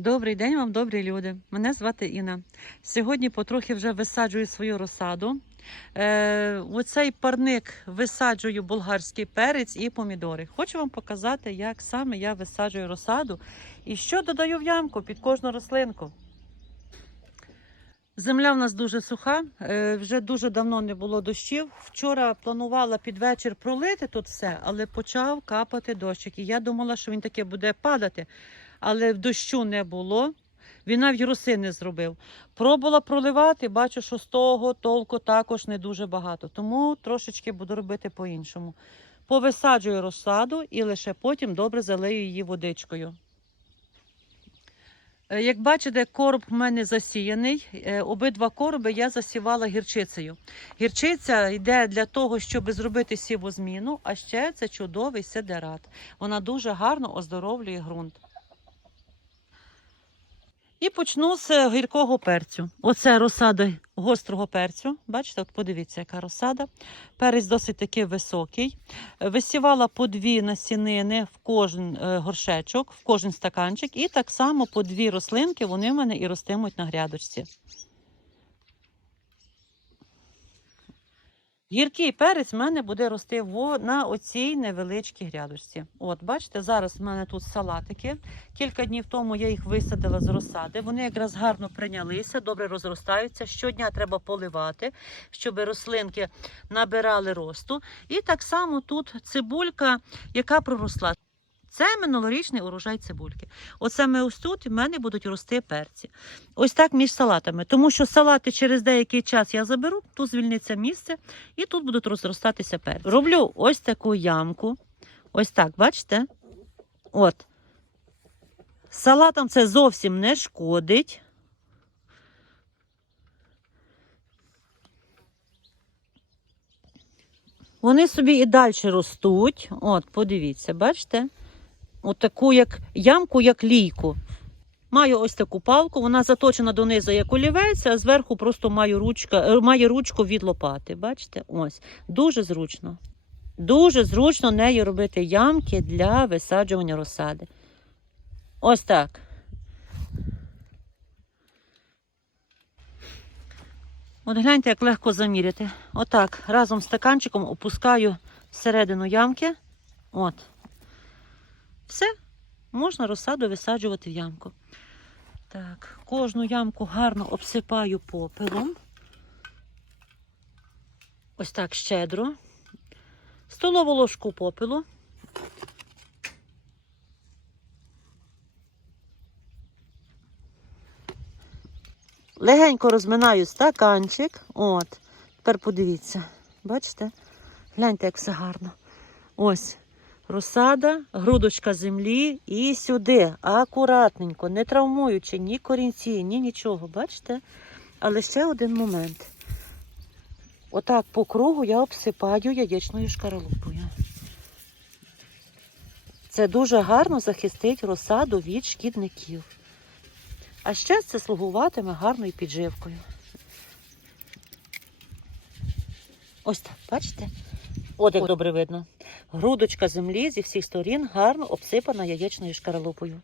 Добрий день вам, добрі люди. Мене звати Інна. Сьогодні потрохи вже висаджую свою розсаду. Е, у парник висаджую болгарський перець і помідори. Хочу вам показати, як саме я висаджую розсаду і що додаю в ямку під кожну рослинку. Земля в нас дуже суха, е, вже дуже давно не було дощів. Вчора планувала під вечір пролити тут все, але почав капати дощик. І я думала, що він таки буде падати, але дощу не було. Він навіть роси не зробив. Пробувала проливати, бачу, що з того толку також не дуже багато. Тому трошечки буду робити по-іншому. Повисаджую розсаду і лише потім добре залию її водичкою. Е, Як бачите, короб в мене засіяний. Е, Обидва короби я засівала гірчицею. Гірчиця йде для того, щоб зробити сівозміну, а ще це чудовий сидерат. Вона дуже гарно оздоровлює ґрунт. І почну з гіркого перцю. Оце розсада гострого перцю. Бачите, от подивіться, яка розсада. Перець досить таки високий. Е, Висівала по дві насінини в кожен е, горшечок, в кожен стаканчик. І так само по дві рослинки вони в мене і ростимуть на грядочці. Гіркий перець в мене буде рости на оцій невеличкій грядочці. От, бачите, зараз в мене тут салатики. Кілька днів тому я їх висадила з розсади. Вони якраз гарно прийнялися, добре розростаються. Щодня треба поливати, щоб рослинки набирали росту. І так само тут цибулька, яка проросла. Це минулорічний урожай цибульки. Оце ми ось тут в мене будуть рости перці. Ось так між салатами. Тому що салати через деякий час я заберу, тут звільниться місце, і тут будуть розростатися перці. Роблю ось таку ямку. Ось так, бачите? От. Салатам це зовсім не шкодить. Вони собі і далі ростуть. От, подивіться, бачите? От таку як ямку, як лійку. Маю ось таку палку, вона заточена донизу як олівець, а зверху просто маю, ручка, е, має ручку від лопати. Бачите? Ось. Дуже зручно. Дуже зручно нею робити ямки для висаджування розсади. Ось так. От гляньте, як легко заміряти. Отак, разом з стаканчиком опускаю всередину ямки. От. Все, можна розсаду висаджувати в ямку. Так, кожну ямку гарно обсипаю попелом. Ось так щедро. Столову ложку попелу. Легенько розминаю стаканчик. От. Тепер подивіться. Бачите? Гляньте, як все гарно. Ось. Розсада, грудочка землі і сюди. Акуратненько, не травмуючи ні корінці, ні нічого. Бачите? Але ще один момент. Отак по кругу я обсипаю яєчною шкаралупою. Це дуже гарно захистить розсаду від шкідників. А ще це слугуватиме гарною підживкою. Ось так, бачите? От як добре видно. Грудочка землі зі всіх сторін гарно обсипана яєчною шкаралупою.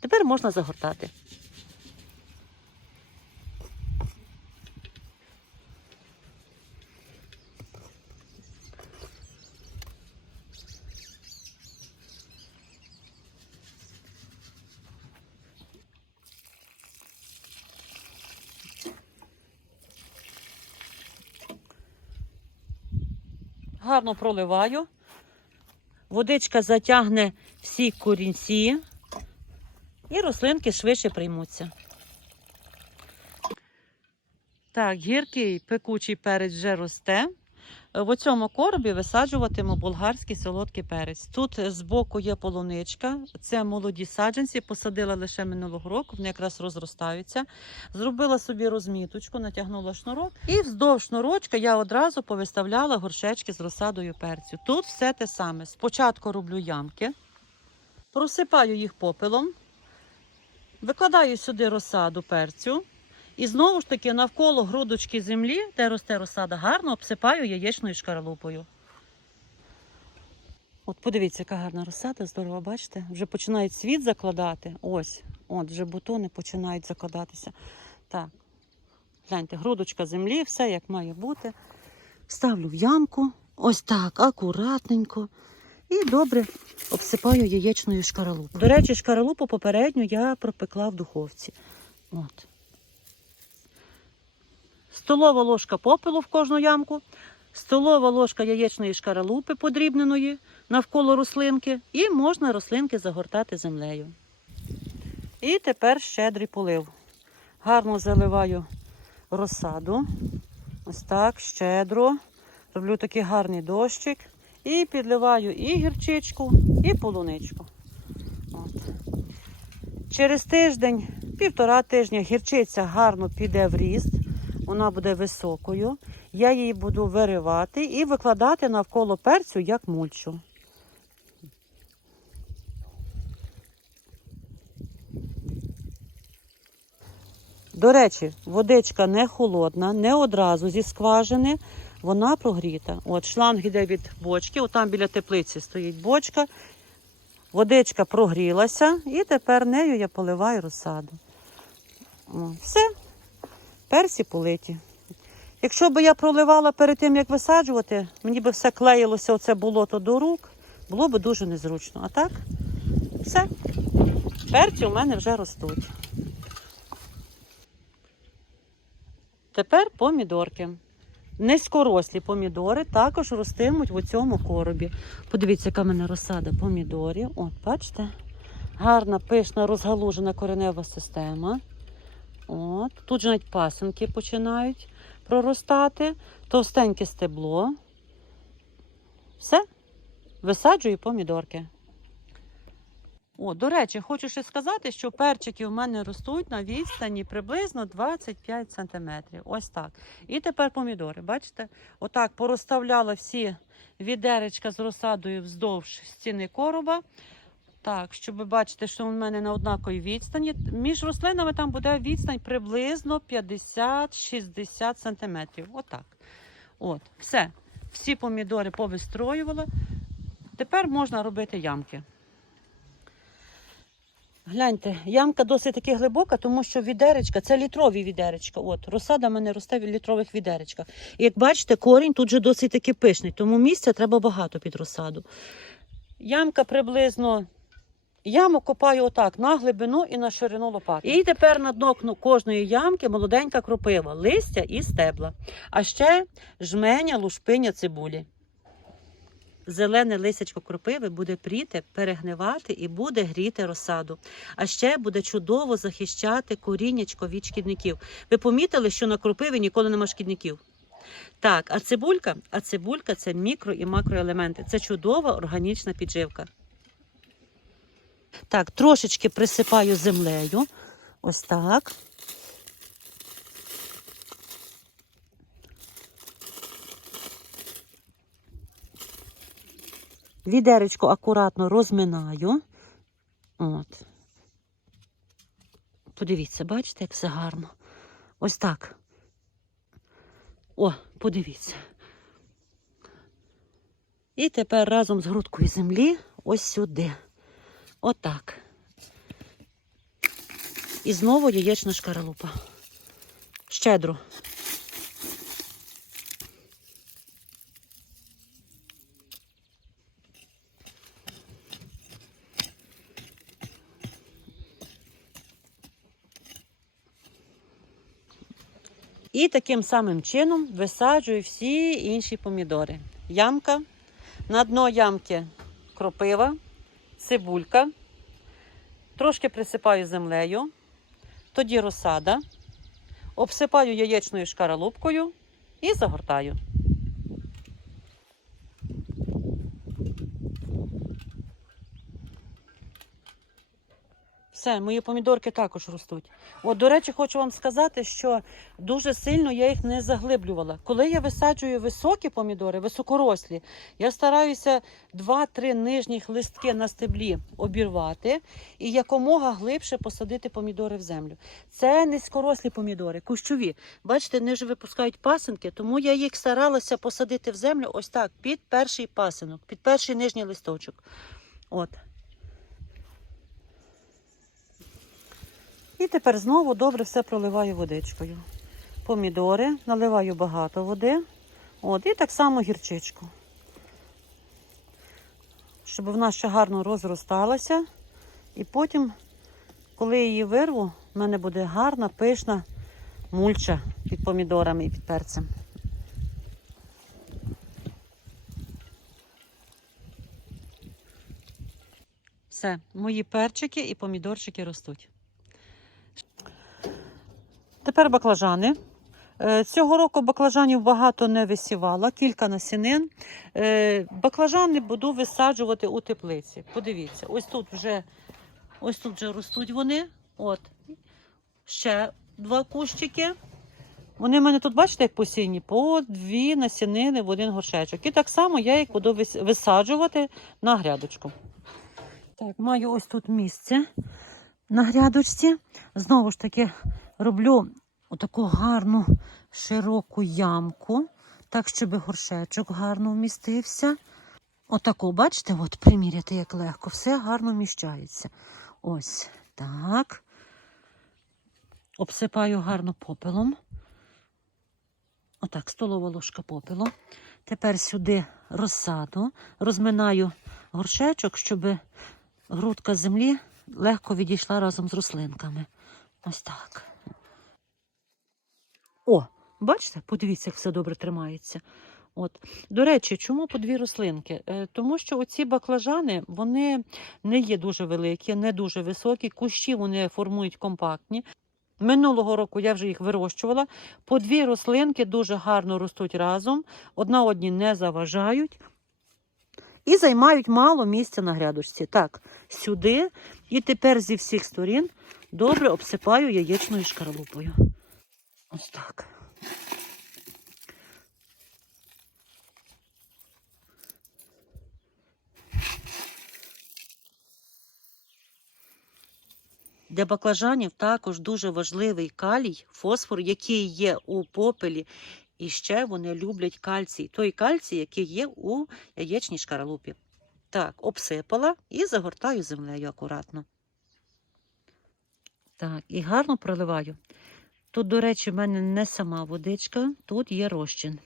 Тепер можна загортати. Гарно проливаю. Водичка затягне всі корінці, і рослинки швидше приймуться. Так, гіркий пекучий перець вже росте. В цьому коробі висаджуватиму болгарський солодкий перець. Тут збоку є полуничка, це молоді саджанці, посадила лише минулого року, вони якраз розростаються. Зробила собі розміточку, натягнула шнурок. І вздовж шнурочка я одразу повиставляла горшечки з розсадою перцю. Тут все те саме. Спочатку роблю ямки, просипаю їх попелом, викладаю сюди розсаду перцю. І знову ж таки навколо грудочки землі, де росте розсада, гарно обсипаю яєчною шкаралупою. От подивіться, яка гарна розсада, здорово, бачите? Вже починають світ закладати. Ось. От, вже бутони починають закладатися. Так, гляньте, грудочка землі, все як має бути. Ставлю в ямку, ось так, акуратненько. І добре обсипаю яєчною шкаралупою. До речі, шкаралупу попередньо я пропекла в духовці. От. Столова ложка попелу в кожну ямку, столова ложка яєчної шкаралупи подрібненої навколо рослинки, і можна рослинки загортати землею. І тепер щедрий полив. Гарно заливаю розсаду. Ось так, щедро. Роблю такий гарний дощик. І підливаю і гірчичку, і полуничку. От. Через тиждень, півтора тижня гірчиця гарно піде в ріст, вона буде високою. Я її буду виривати і викладати навколо перцю як мульчу. До речі, водичка не холодна, не одразу зі скважини, вона прогріта. От шланг йде від бочки, от там біля теплиці стоїть бочка. Водичка прогрілася, і тепер нею я поливаю розсаду. Все, персі политі. Якщо б я проливала перед тим, як висаджувати, мені би все клеїлося оце болото до рук, було б дуже незручно. А так, все. Перці у мене вже ростуть. Тепер помідорки. Низькорослі помідори також ростимуть в цьому коробі. Подивіться, яка в мене розсада помідорів. От, бачите? Гарна, пишна, розгалужена коренева система. От. Тут же навіть пасинки починають проростати. Товстеньке стебло. Все. Висаджую помідорки. О, до речі, хочу ще сказати, що перчики в мене ростуть на відстані приблизно 25 см. Ось так. І тепер помідори. Бачите? Отак порозставляла всі відеречка з розсадою вздовж стіни короба. Так, щоб ви бачите, що в мене на однаковій відстані. Між рослинами там буде відстань приблизно 50-60 см. Отак. От, все. Всі помідори повистроювала. Тепер можна робити ямки. Гляньте, ямка досить таки глибока, тому що відеречка це літрові відеречка. От, розсада в мене росте в літрових відеречках. І як бачите, корінь тут же досить таки пишний, тому місця треба багато під розсаду. Ямка приблизно. Яму копаю отак на глибину і на ширину лопати. І тепер на дно кожної ямки молоденька кропива, листя і стебла. А ще жменя, лушпиня, цибулі. Зелене лисячко кропиви буде пріти, перегнивати і буде гріти розсаду. А ще буде чудово захищати коріннячко від шкідників. Ви помітили, що на кропиві ніколи нема шкідників? Так, а цибулька, а цибулька це мікро і макроелементи. Це чудова органічна підживка. Так, трошечки присипаю землею. Ось так. Відеречко акуратно розминаю. От. Подивіться, бачите, як все гарно. Ось так. О, подивіться. І тепер разом з грудкою землі ось сюди. Отак. І знову яєчна шкаралупа. Щедро. І таким самим чином висаджую всі інші помідори. Ямка, на дно ямки кропива, цибулька, трошки присипаю землею, тоді розсада, обсипаю яєчною шкаралупкою і загортаю. Все, мої помідорки також ростуть. От, до речі, хочу вам сказати, що дуже сильно я їх не заглиблювала. Коли я висаджую високі помідори, високорослі, я стараюся 2-3 нижніх листки на стеблі обірвати і якомога глибше посадити помідори в землю. Це низькорослі помідори, кущові. Бачите, вони ж випускають пасинки, тому я їх старалася посадити в землю ось так, під перший пасинок, під перший нижній листочок. От. І тепер знову добре все проливаю водичкою. Помідори, наливаю багато води. От, і так само гірчичку. Щоб вона ще гарно розросталася. І потім, коли її вирву, в мене буде гарна, пишна мульча під помідорами і під перцем. Все, мої перчики і помідорчики ростуть. Тепер баклажани. Е, Цього року баклажанів багато не висівала, кілька насінин. Е, Баклажани буду висаджувати у теплиці. Подивіться, ось тут вже, ось тут вже ростуть вони. От. Ще два кущики. Вони в мене тут, бачите, як посіяні, по дві насінини в один горшечок. І так само я їх буду висаджувати на грядочку. Так, маю ось тут місце на грядочці. Знову ж таки, роблю отаку гарну широку ямку, так, щоб горшечок гарно вмістився. Отаку, бачите, от приміряти, як легко, все гарно вміщається. Ось так. Обсипаю гарно попелом. Отак, столова ложка попелу. Тепер сюди розсаду, розминаю горшечок, щоб грудка землі легко відійшла разом з рослинками. Ось так. О, бачите, подивіться, як все добре тримається. От. До речі, чому по дві рослинки? Е, тому що оці баклажани вони не є дуже великі, не дуже високі. Кущі вони формують компактні. Минулого року я вже їх вирощувала. По дві рослинки дуже гарно ростуть разом, одна одній не заважають і займають мало місця на грядочці. Так, сюди і тепер зі всіх сторін добре обсипаю яєчною шкарлупою. Ось так. Для баклажанів також дуже важливий калій, фосфор, який є у попелі. І ще вони люблять кальцій. Той кальцій, який є у яєчній шкаралупі. Так, обсипала і загортаю землею акуратно. Так, і гарно проливаю. Тут, до речі, в мене не сама водичка, тут є розчин.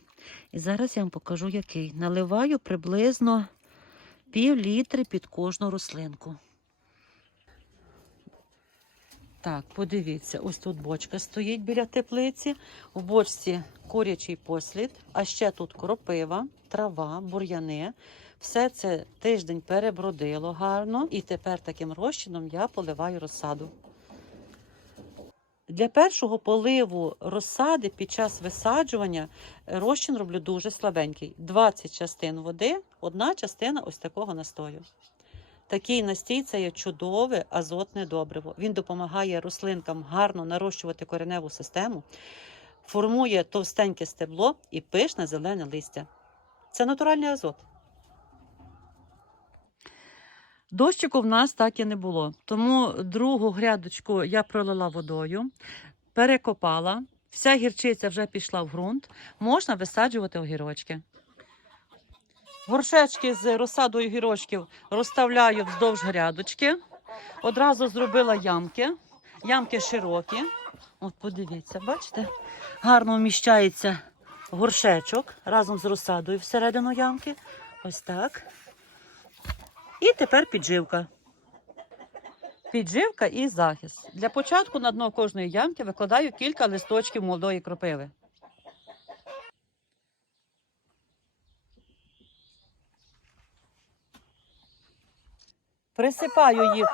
І зараз я вам покажу, який. Наливаю приблизно пів літри під кожну рослинку. Так, подивіться, ось тут бочка стоїть біля теплиці. У бочці курячий послід, а ще тут кропива, трава, бур'яни. Все це тиждень перебродило гарно, і тепер таким розчином я поливаю розсаду. Для першого поливу розсади під час висаджування е, розчин роблю дуже слабенький. 20 частин води, одна частина ось такого настою. Такий настій це є чудове азотне добриво. Він допомагає рослинкам гарно нарощувати кореневу систему, формує товстеньке стебло і пишне зелене листя. Це натуральний азот. Дощику в нас так і не було. Тому другу грядочку я пролила водою, перекопала. Вся гірчиця вже пішла в ґрунт. Можна висаджувати огірочки. Горшечки з розсадою гірочків розставляю вздовж грядочки. Одразу зробила ямки. Ямки широкі. От подивіться, бачите? Гарно вміщається горшечок разом з розсадою всередину ямки. Ось так. І тепер підживка. Підживка і захист. Для початку на дно кожної ямки викладаю кілька листочків молодої кропиви. Присипаю їх,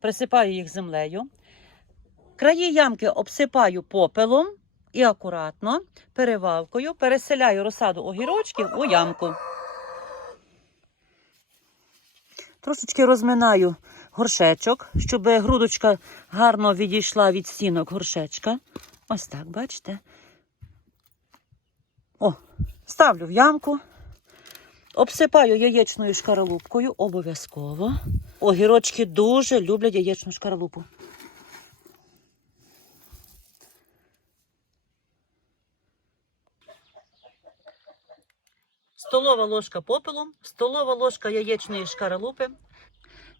присипаю їх землею. Краї ямки обсипаю попелом і акуратно перевалкою переселяю розсаду огірочків у ямку. Трошечки розминаю горшечок, щоб грудочка гарно відійшла від стінок горшечка. Ось так, бачите? О, ставлю в ямку. Обсипаю яєчною шкаралупкою обов'язково. Огірочки дуже люблять яєчну шкаралупу. Столова ложка попелу, столова ложка яєчної шкаралупи.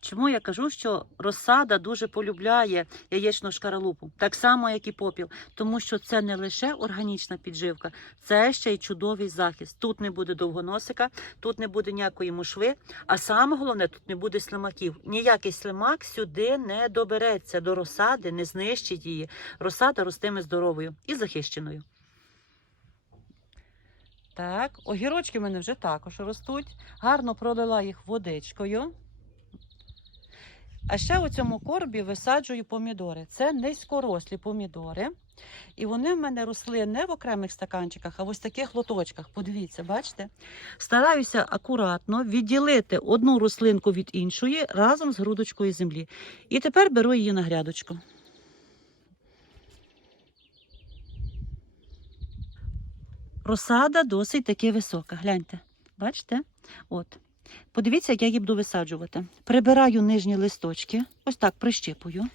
Чому я кажу, що розсада дуже полюбляє яєчну шкаралупу, так само, як і попіл, тому що це не лише органічна підживка, це ще й чудовий захист. Тут не буде довгоносика, тут не буде ніякої мушви, а саме головне, тут не буде слимаків. Ніякий слимак сюди не добереться до розсади, не знищить її. Розсада ростиме здоровою і захищеною. Так, огірочки в мене вже також ростуть. Гарно пролила їх водичкою. А ще у цьому коробі висаджую помідори. Це низькорослі помідори. І вони в мене росли не в окремих стаканчиках, а в ось таких лоточках. Подивіться, бачите? Стараюся акуратно відділити одну рослинку від іншої разом з грудочкою землі. І тепер беру її на грядочку. Розсада досить таки висока. Гляньте, бачите? От. Подивіться, як я її буду висаджувати. Прибираю нижні листочки, ось так прищипую.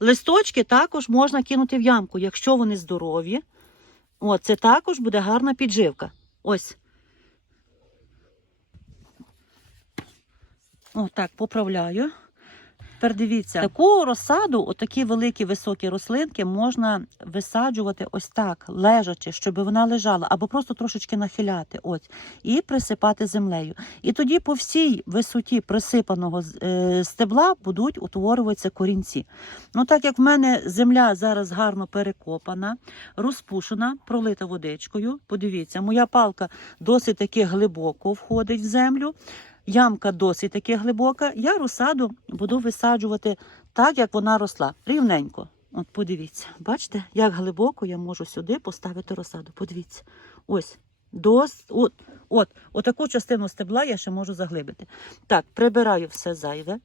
Листочки також можна кинути в ямку, якщо вони здорові. От, це також буде гарна підживка. Ось. О, так, поправляю. Тепер дивіться, таку розсаду, отакі великі високі рослинки, можна висаджувати ось так, лежачи, щоб вона лежала, або просто трошечки нахиляти, ось, і присипати землею. І тоді по всій висоті присипаного е, стебла будуть утворюватися корінці. Ну, так як в мене земля зараз гарно перекопана, розпушена, пролита водичкою. Подивіться, моя палка досить таки глибоко входить в землю. Ямка досить таки глибока. Я розсаду буду висаджувати так, як вона росла, рівненько. От подивіться, бачите, як глибоко я можу сюди поставити розсаду. Подивіться. Ось. Дос, от, от, отаку частину стебла я ще можу заглибити. Так, прибираю все зайве.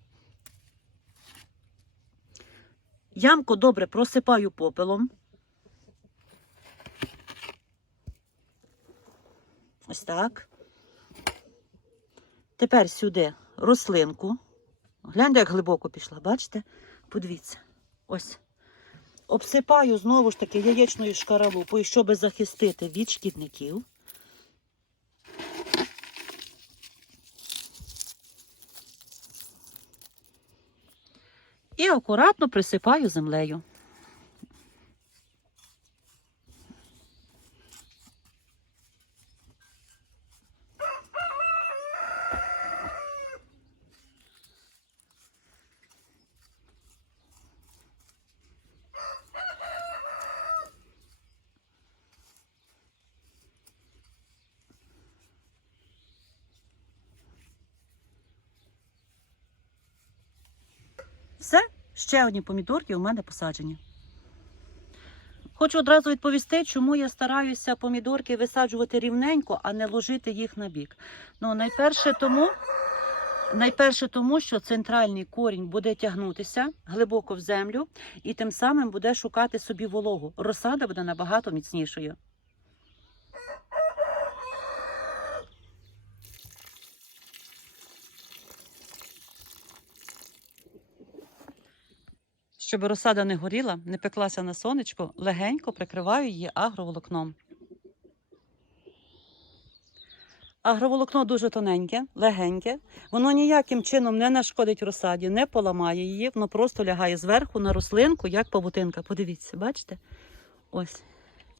Ямку добре просипаю попелом. Ось так. Тепер сюди рослинку. Гляньте, як глибоко пішла, бачите? Подивіться. Ось. Обсипаю знову ж таки яєчною шкаралупою, щоб захистити від шкідників. І акуратно присипаю землею. Все, ще одні помідорки у мене посаджені. Хочу одразу відповісти, чому я стараюся помідорки висаджувати рівненько, а не ложити їх на бік. Ну, найперше тому, найперше тому, що центральний корінь буде тягнутися глибоко в землю і тим самим буде шукати собі вологу. Розсада буде набагато міцнішою. Щоб розсада не горіла, не пеклася на сонечку, легенько прикриваю її агроволокном. Агроволокно дуже тоненьке, легеньке. Воно ніяким чином не нашкодить розсаді, не поламає її, воно просто лягає зверху на рослинку, як павутинка. Подивіться, бачите? Ось.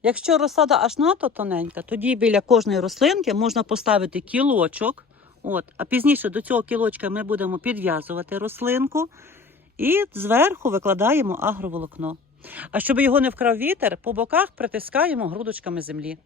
Якщо розсада аж надто тоненька, тоді біля кожної рослинки можна поставити кілочок. От, а пізніше до цього кілочка ми будемо підв'язувати рослинку. І зверху викладаємо агроволокно. А щоб його не вкрав вітер, по боках притискаємо грудочками землі.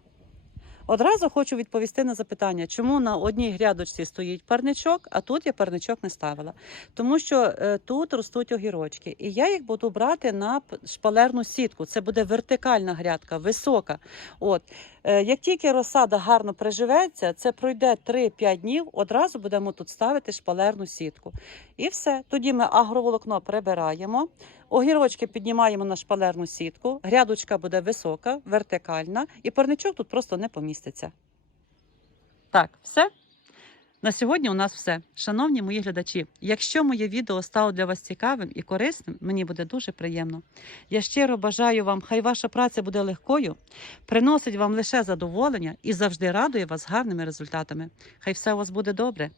Одразу хочу відповісти на запитання, чому на одній грядочці стоїть парничок, а тут я парничок не ставила. Тому що е, тут ростуть огірочки, і я їх буду брати на шпалерну сітку. Це буде вертикальна грядка, висока. От е, як тільки розсада гарно приживеться, це пройде 3-5 днів. Одразу будемо тут ставити шпалерну сітку. І все. Тоді ми агроволокно прибираємо. Огірочки піднімаємо на шпалерну сітку, грядочка буде висока, вертикальна, і парничок тут просто не поміститься. Так, все. На сьогодні у нас все. Шановні мої глядачі, якщо моє відео стало для вас цікавим і корисним, мені буде дуже приємно. Я щиро бажаю вам, хай ваша праця буде легкою, приносить вам лише задоволення і завжди радує вас гарними результатами. Хай все у вас буде добре.